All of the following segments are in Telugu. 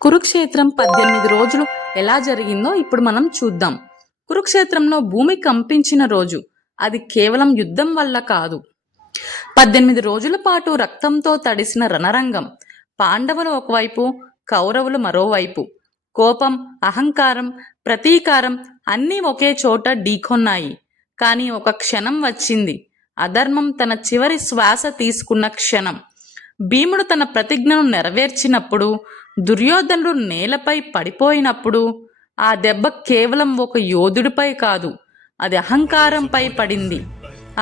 కురుక్షేత్రం 18 రోజులు ఎలా జరిగిందో ఇప్పుడు మనం చూద్దాం. కురుక్షేత్రంలో భూమి కంపించిన రోజు అది కేవలం యుద్ధం వల్ల కాదు. 18 రోజుల పాటు రక్తంతో తడిసిన రణరంగం. పాండవులు ఒకవైపు, కౌరవులు మరోవైపు. కోపం, అహంకారం, ప్రతీకారం అన్నీ ఒకే చోట ఢీకొన్నాయి. కానీ ఒక క్షణం వచ్చింది. అధర్మం తన చివరి శ్వాస తీసుకున్న క్షణం. భీముడు తన ప్రతిజ్ఞను నెరవేర్చినప్పుడు, దుర్యోధనుడు నేలపై పడిపోయినప్పుడు ఆ దెబ్బ కేవలం ఒక యోధుడిపై కాదు, అది అహంకారంపై పడింది.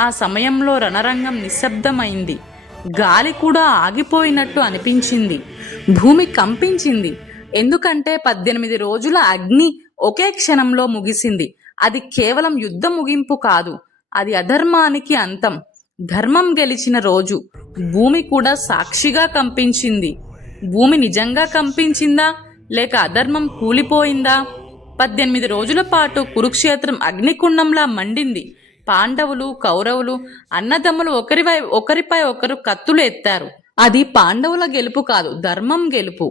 ఆ సమయంలో రణరంగం నిశ్శబ్దమైంది. గాలి కూడా ఆగిపోయినట్టు అనిపించింది. భూమి కంపించింది. ఎందుకంటే 18 రోజుల అగ్ని ఒకే క్షణంలో ముగిసింది. అది కేవలం యుద్ధ ముగింపు కాదు, అది అధర్మానికి అంతం. ధర్మం గెలిచిన రోజు. భూమి కూడా సాక్షిగా కంపించింది. భూమి నిజంగా కంపించిందా లేక అధర్మం కూలిపోయిందా? 18 రోజుల పాటు కురుక్షేత్రం అగ్నికుండంలా మండింది. పాండవులు, కౌరవులు, అన్నదమ్ములు ఒకరిపై ఒకరు కత్తులు ఎత్తారు. అది పాండవుల గెలుపు కాదు, ధర్మం గెలుపు.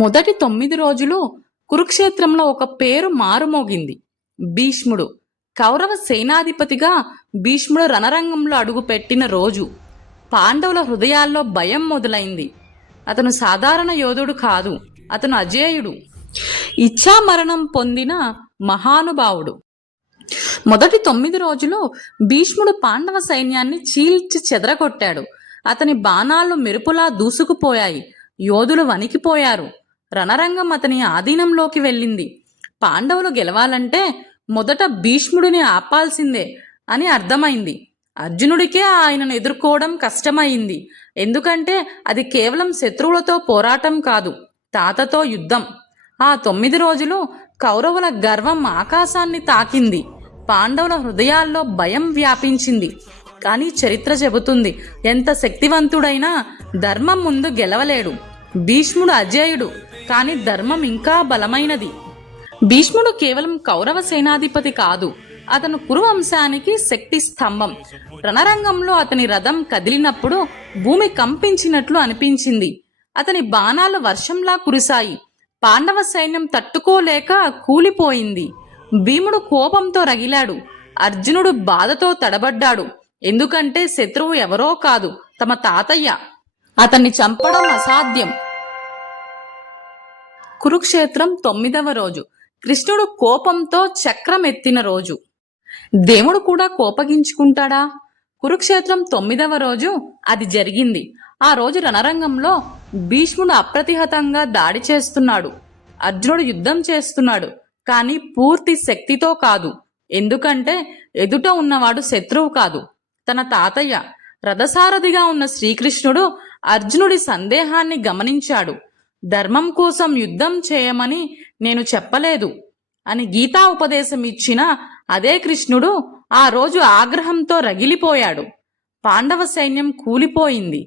మొదటి 9 రోజులు కురుక్షేత్రంలో ఒక పేరు మారుమోగింది. భీష్ముడు. కౌరవ సేనాధిపతిగా భీష్ముడు రణరంగంలో అడుగుపెట్టిన రోజు. పాండవుల హృదయాల్లో భయం మొదలైంది. అతను సాధారణ యోధుడు కాదు, అతను అజేయుడు, ఇచ్ఛామరణం పొందిన మహానుభావుడు. మొదటి 9 రోజులు భీష్ముడు పాండవ సైన్యాన్ని చీల్చి చెదరగొట్టాడు. అతని బాణాలు మెరుపులా దూసుకుపోయాయి. యోధులు వణికిపోయారు. రణరంగం అతని ఆధీనంలోకి వెళ్ళింది. పాండవులు గెలవాలంటే మొదట భీష్ముడిని ఆపాల్సిందే అని అర్థమైంది. అర్జునుడికే ఆయనను ఎదుర్కోవడం కష్టమైంది. ఎందుకంటే అది కేవలం శత్రువులతో పోరాటం కాదు, తాతతో యుద్ధం. ఆ 9 రోజులు కౌరవుల గర్వం ఆకాశాన్ని తాకింది. పాండవుల హృదయాల్లో భయం వ్యాపించింది. కానీ చరిత్ర చెబుతుంది, ఎంత శక్తివంతుడైనా ధర్మం ముందు గెలవలేడు. భీష్ముడు అజేయుడు, కానీ ధర్మం ఇంకా బలమైనది. భీష్ముడు కేవలం కౌరవ సేనాధిపతి కాదు, అతను కురువంశానికి శక్తి స్తంభం. రణరంగంలో అతని రథం కదిలినప్పుడు భూమి కంపించినట్లు అనిపించింది. అతని బాణాలు వర్షంలా కురిశాయి. పాండవ సైన్యం తట్టుకోలేక కూలిపోయింది. భీముడు కోపంతో రగిలాడు. అర్జునుడు బాధతో తడబడ్డాడు. ఎందుకంటే శత్రువు ఎవరో కాదు, తమ తాతయ్య. అతన్ని చంపడం అసాధ్యం. కురుక్షేత్రం 9వ రోజు. కృష్ణుడు కోపంతో చక్రం ఎత్తిన రోజు. దేవుడు కూడా కోపగించుకుంటాడా? కురుక్షేత్రం 9వ రోజు అది జరిగింది. ఆ రోజు రణరంగంలో భీష్ముడు అప్రతిహతంగా దాడి చేస్తున్నాడు. అర్జునుడు యుద్ధం చేస్తున్నాడు, కానీ పూర్తి శక్తితో కాదు. ఎందుకంటే ఎదుట ఉన్నవాడు శత్రువు కాదు, తన తాతయ్య. రథసారథిగా ఉన్న శ్రీకృష్ణుడు అర్జునుడి సందేహాన్ని గమనించాడు. ధర్మం కోసం యుద్ధం చేయమని నేను చెప్పలేదు అని గీతా ఉపదేశం ఇచ్చిన అదే కృష్ణుడు ఆ రోజు ఆగ్రహంతో రగిలిపోయాడు. పాండవ సైన్యం కూలిపోయింది.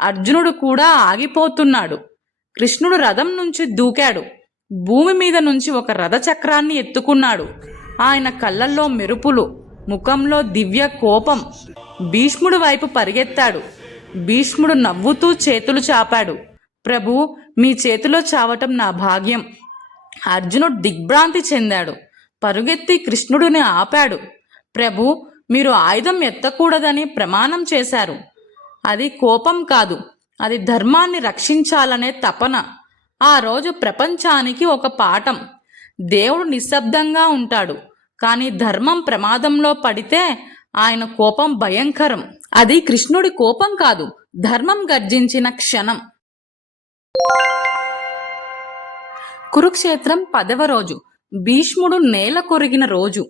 అర్జునుడు కూడా ఆగిపోతున్నాడు. కృష్ణుడు రథం నుంచి దూకాడు. భూమి మీద నుంచి ఒక రథ చక్రాన్ని ఎత్తుకున్నాడు. ఆయన కళ్ళల్లో మెరుపులు, ముఖంలో దివ్య కోపం. భీష్ముడు వైపు పరిగెత్తాడు. భీష్ముడు నవ్వుతూ చేతులు చాపాడు. ప్రభు, మీ చేతిలో చావటం నా భాగ్యం. అర్జునుడు దిగ్భ్రాంతి చెందాడు. పరుగెత్తి కృష్ణుడిని ఆపాడు. ప్రభు, మీరు ఆయుధం ఎత్తకూడదని ప్రమాణం చేశారు. అది కోపం కాదు, అది ధర్మాన్ని రక్షించాలనే తపన. ఆ రోజు ప్రపంచానికి ఒక పాఠం. దేవుడు నిశ్శబ్దంగా ఉంటాడు, కానీ ధర్మం ప్రమాదంలో పడితే ఆయన కోపం భయంకరం. అది కృష్ణుడి కోపం కాదు, ధర్మం గర్జించిన క్షణం. కురుక్షేత్రం 10వ రోజు. భీష్ముడు నేల కొరిగిన రోజు.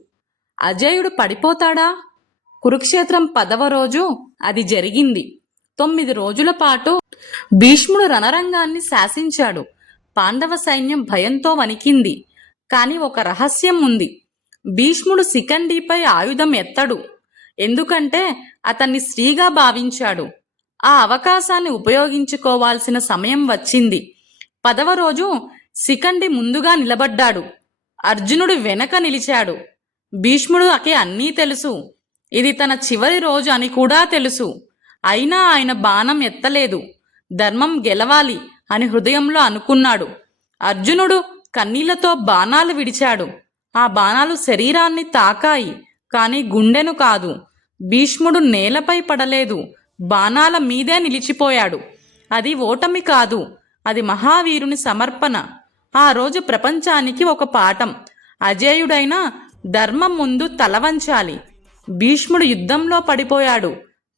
అజేయుడు పడిపోతాడా? కురుక్షేత్రం 10వ రోజు అది జరిగింది. 9 రోజుల పాటు భీష్ముడు రణరంగాన్ని శాసించాడు. పాండవ సైన్యం భయంతో వణికింది. కానీ ఒక రహస్యం ఉంది. భీష్ముడు శిఖండిపై ఆయుధం ఎత్తడు, ఎందుకంటే అతన్ని స్త్రీగా భావించాడు. ఆ అవకాశాన్ని ఉపయోగించుకోవాల్సిన సమయం వచ్చింది. 10వ రోజు శిఖండి ముందుగా నిలబడ్డాడు. అర్జునుడు వెనక నిలిచాడు. భీష్ముడుకి అన్నీ తెలుసు. ఇది తన చివరి రోజు అని కూడా తెలుసు. అయినా ఆయన బాణం ఎత్తలేదు. ధర్మం గెలవాలి అని హృదయంలో అనుకున్నాడు. అర్జునుడు కన్నీళ్లతో బాణాలు విడిచాడు. ఆ బాణాలు శరీరాన్ని తాకాయి, కాని గుండెను కాదు. భీష్ముడు నేలపై పడలేదు, బాణాల మీదే నిలిచిపోయాడు. అది ఓటమి కాదు, అది మహావీరుని సమర్పణ. ఆ రోజు ప్రపంచానికి ఒక పాఠం. అజేయుడైన ధర్మం ముందు తలవంచాలి. భీష్ముడు యుద్ధంలో పడిపోయాడు,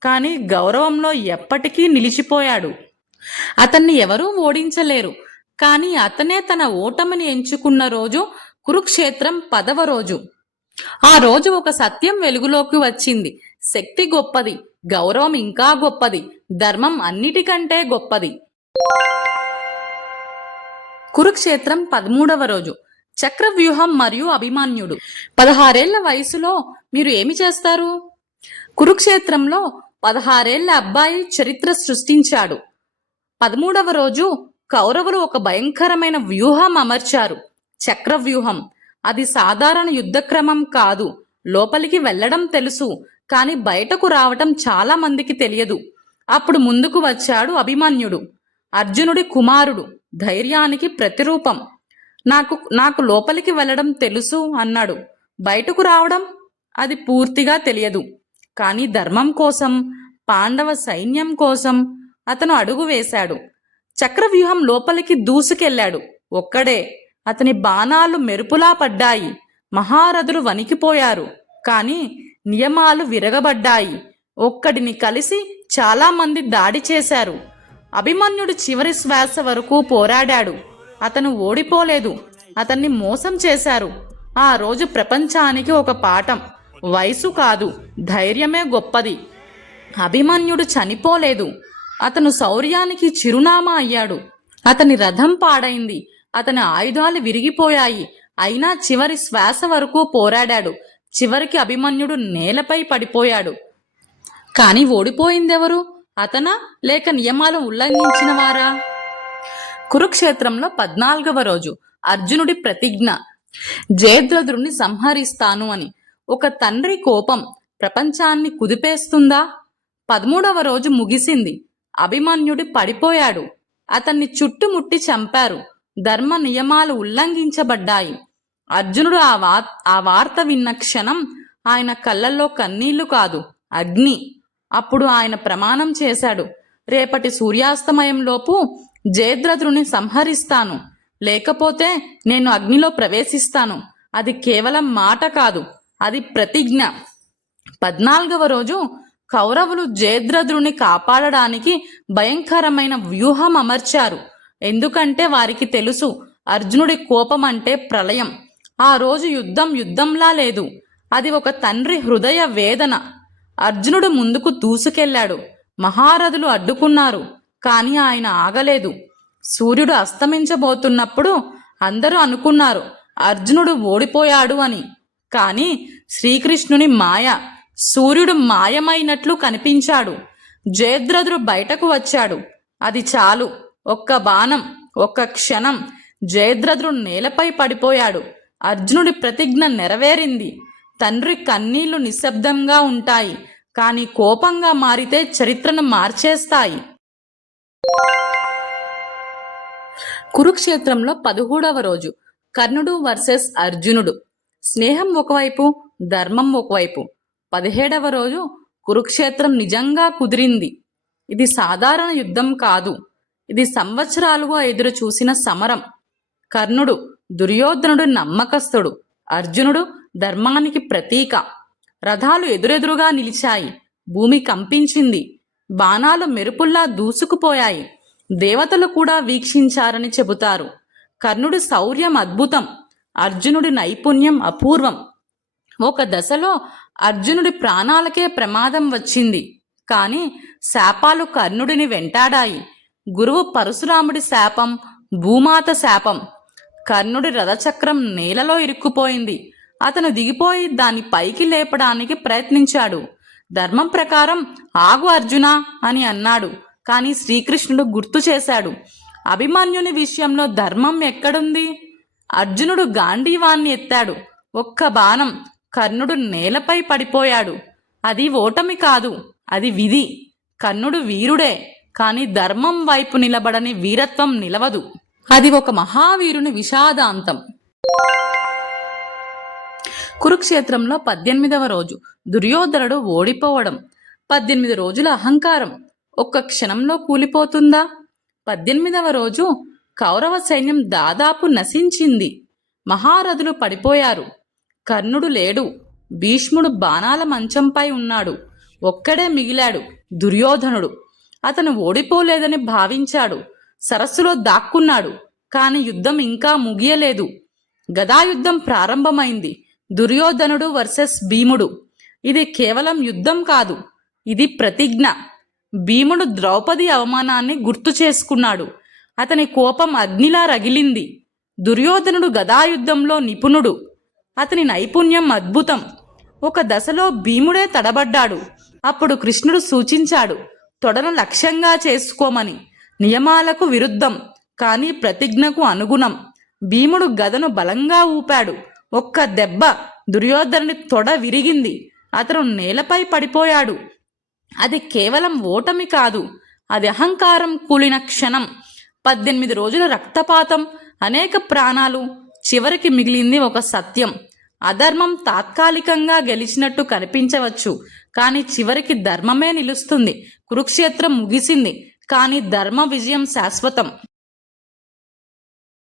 కానీ గౌరవంలో ఎప్పటికీ నిలిచిపోయాడు. అతన్ని ఎవరూ ఓడించలేరు, కానీ అతనే తన ఓటమిని ఎంచుకున్న రోజు కురుక్షేత్రం 10వ రోజు. ఆ రోజు ఒక సత్యం వెలుగులోకి వచ్చింది. శక్తి గొప్పది, గౌరవం ఇంకా గొప్పది, ధర్మం అన్నిటికంటే గొప్పది. కురుక్షేత్రం 13వ రోజు. చక్రవ్యూహం మరియు అభిమన్యుడు. 16 ఏళ్ల వయసులో మీరు ఏమి చేస్తారు? కురుక్షేత్రంలో 16 ఏళ్ల అబ్బాయి చరిత్ర సృష్టించాడు. 13వ రోజు కౌరవులు ఒక భయంకరమైన వ్యూహం అమర్చారు. చక్రవ్యూహం. అది సాధారణ యుద్ధక్రమం కాదు. లోపలికి వెళ్లడం తెలుసు, కాని బయటకు రావటం చాలా మందికి తెలియదు. అప్పుడు ముందుకు వచ్చాడు అభిమన్యుడు. అర్జునుడి కుమారుడు, ధైర్యానికి ప్రతిరూపం. నాకు లోపలికి వెళ్ళడం తెలుసు అన్నాడు. బయటకు రావడం అది పూర్తిగా తెలియదు. కానీ ధర్మం కోసం, పాండవ సైన్యం కోసం అతను అడుగు వేశాడు. చక్రవ్యూహం లోపలికి దూసుకెళ్లాడు. ఒక్కడే. అతని బాణాలు మెరుపులా పడ్డాయి. మహారథులు వణికిపోయారు, కానీ నియమాలు విరగబడ్డాయి. ఒక్కడిని కలిసి చాలా మంది దాడి చేశారు. అభిమన్యుడు చివరి శ్వాస వరకు పోరాడాడు. అతను ఓడిపోలేదు, అతన్ని మోసం చేశారు. ఆ రోజు ప్రపంచానికి ఒక పాఠం. వయసు కాదు, ధైర్యమే గొప్పది. అభిమన్యుడు చనిపోలేదు, అతను శౌర్యానికి చిరునామా అయ్యాడు. అతని రథం పాడైంది, అతని ఆయుధాలు విరిగిపోయాయి. అయినా చివరి శ్వాస వరకు పోరాడాడు. చివరికి అభిమన్యుడు నేలపై పడిపోయాడు. కాని ఓడిపోయిందెవరు? అతనా, లేక నియమాలు ఉల్లంఘించిన వారా? కురుక్షేత్రంలో 14వ రోజు. అర్జునుడి ప్రతిజ్ఞ. జయద్రథుడిని సంహరిస్తాను అని. ఒక తండ్రి కోపం ప్రపంచాన్ని కుదిపేస్తుందా? 13వ రోజు ముగిసింది. అభిమన్యుడి పడిపోయాడు. అతన్ని చుట్టుముట్టి చంపారు. ధర్మ నియమాలు ఉల్లంఘించబడ్డాయి. అర్జునుడు ఆ వార్త విన్న క్షణం ఆయన కళ్ళల్లో కన్నీళ్లు కాదు, అగ్ని. అప్పుడు ఆయన ప్రమాణం చేశాడు, రేపటి సూర్యాస్తమయంలోపు జయద్రథుని సంహరిస్తాను, లేకపోతే నేను అగ్నిలో ప్రవేశిస్తాను. అది కేవలం మాట కాదు, అది ప్రతిజ్ఞ. 14వ రోజు కౌరవులు జయద్రథుని కాపాడడానికి భయంకరమైన వ్యూహం అమర్చారు. ఎందుకంటే వారికి తెలుసు, అర్జునుడి కోపం అంటే ప్రళయం. ఆ రోజు యుద్ధంలా లేదు, అది ఒక తండ్రి హృదయ వేదన. అర్జునుడు ముందుకు దూసుకెళ్లాడు. మహారథులు అడ్డుకున్నారు, కానీ ఆయన ఆగలేదు. సూర్యుడు అస్తమించబోతున్నప్పుడు అందరూ అనుకున్నారు అర్జునుడు ఓడిపోయాడు అని. కానీ శ్రీకృష్ణుని మాయ. సూర్యుడు మాయమైనట్లు కనిపించాడు. జయద్రథుడు బయటకు వచ్చాడు. అది చాలు. ఒక్క బాణం, ఒక్క క్షణం. జయద్రథుడు నేలపై పడిపోయాడు. అర్జునుడి ప్రతిజ్ఞ నెరవేరింది. తండ్రి కన్నీళ్లు నిశ్శబ్దంగా ఉంటాయి, కానీ కోపంగా మారితే చరిత్రను మార్చేస్తాయి. కురుక్షేత్రంలో 13వ రోజు. కర్ణుడు వర్సెస్ అర్జునుడు. స్నేహం ఒకవైపు, ధర్మం ఒకవైపు. 17వ రోజు. కురుక్షేత్రం నిజంగా కుదిరింది. ఇది సాధారణ యుద్ధం కాదు, ఇది సంవత్సరాలుగా ఎదురు చూసిన సమరం. కర్ణుడు దుర్యోధనుడు నమ్మకస్తుడు, అర్జునుడు ధర్మానికి ప్రతీక. రథాలు ఎదురెదురుగా నిలిచాయి. భూమి కంపించింది. బాణాలు మెరుపుల్లా దూసుకుపోయాయి. దేవతలు కూడా వీక్షించారని చెబుతారు. కర్ణుడి శౌర్యం అద్భుతం, అర్జునుడి నైపుణ్యం అపూర్వం. ఒక దశలో అర్జునుడి ప్రాణాలకే ప్రమాదం వచ్చింది, కానీ శాపాలు కర్ణుడిని వెంటాడాయి. గురువు పరశురాముడి శాపం, భూమాత శాపం. కర్ణుడి రథచక్రం నేలలో ఇరుక్కుపోయింది. అతను దిగిపోయి దాన్ని పైకి లేపడానికి ప్రయత్నించాడు. ధర్మం ప్రకారం ఆగు అర్జునా అని అన్నాడు, కానీ శ్రీకృష్ణుడు గుర్తు చేశాడు, అభిమన్యుని విషయంలో ధర్మం ఎక్కడుంది? అర్జునుడు గాంధీవాన్ని ఎత్తాడు. ఒక్క బాణం. కర్ణుడు నేలపై పడిపోయాడు. అది ఓటమి కాదు, అది విధి. కర్ణుడు వీరుడే, కానీ ధర్మం వైపు నిలబడని వీరత్వం నిలవదు. అది ఒక మహావీరుని విషాదాంతం. కురుక్షేత్రంలో 18వ రోజు దుర్యోధనుడు ఓడిపోవడం. 18 రోజుల అహంకారం ఒక్క క్షణంలో కూలిపోతుందా? 18వ రోజు కౌరవ సైన్యం దాదాపు నశించింది. మహారథులు పడిపోయారు. కర్ణుడు లేడు. భీష్ముడు బాణాల మంచంపై ఉన్నాడు. ఒక్కడే మిగిలాడు, దుర్యోధనుడు. అతను ఓడిపోలేదని భావించాడు. సరస్సులో దాక్కున్నాడు. కాని యుద్ధం ఇంకా ముగియలేదు. గదాయుద్ధం ప్రారంభమైంది. దుర్యోధనుడు వర్సెస్ భీముడు. ఇది కేవలం యుద్ధం కాదు, ఇది ప్రతిజ్ఞ. భీముడు ద్రౌపది అవమానాన్ని గుర్తు చేసుకున్నాడు. అతని కోపం అగ్నిలా రగిలింది. దుర్యోధనుడు గదాయుద్ధంలో నిపుణుడు. అతని నైపుణ్యం అద్భుతం. ఒక దశలో భీముడే తడబడ్డాడు. అప్పుడు కృష్ణుడు సూచించాడు, తొడను లక్ష్యంగా చేసుకోమని. నియమాలకు విరుద్ధం, కానీ ప్రతిజ్ఞకు అనుగుణం. భీముడు గదను బలంగా ఊపాడు. ఒక్క దెబ్బ దుర్యోధనుడి తొడ విరిగింది. అతను నేలపై పడిపోయాడు. అది కేవలం ఓటమి కాదు, అది అహంకారం కూలిన క్షణం. 18 రోజుల రక్తపాతం, అనేక ప్రాణాలు. చివరికి మిగిలింది ఒక సత్యం. అధర్మం తాత్కాలికంగా గెలిచినట్టు కనిపించవచ్చు, కానీ చివరికి ధర్మమే నిలుస్తుంది. కురుక్షేత్రం ముగిసింది, కానీ ధర్మ విజయం శాశ్వతం.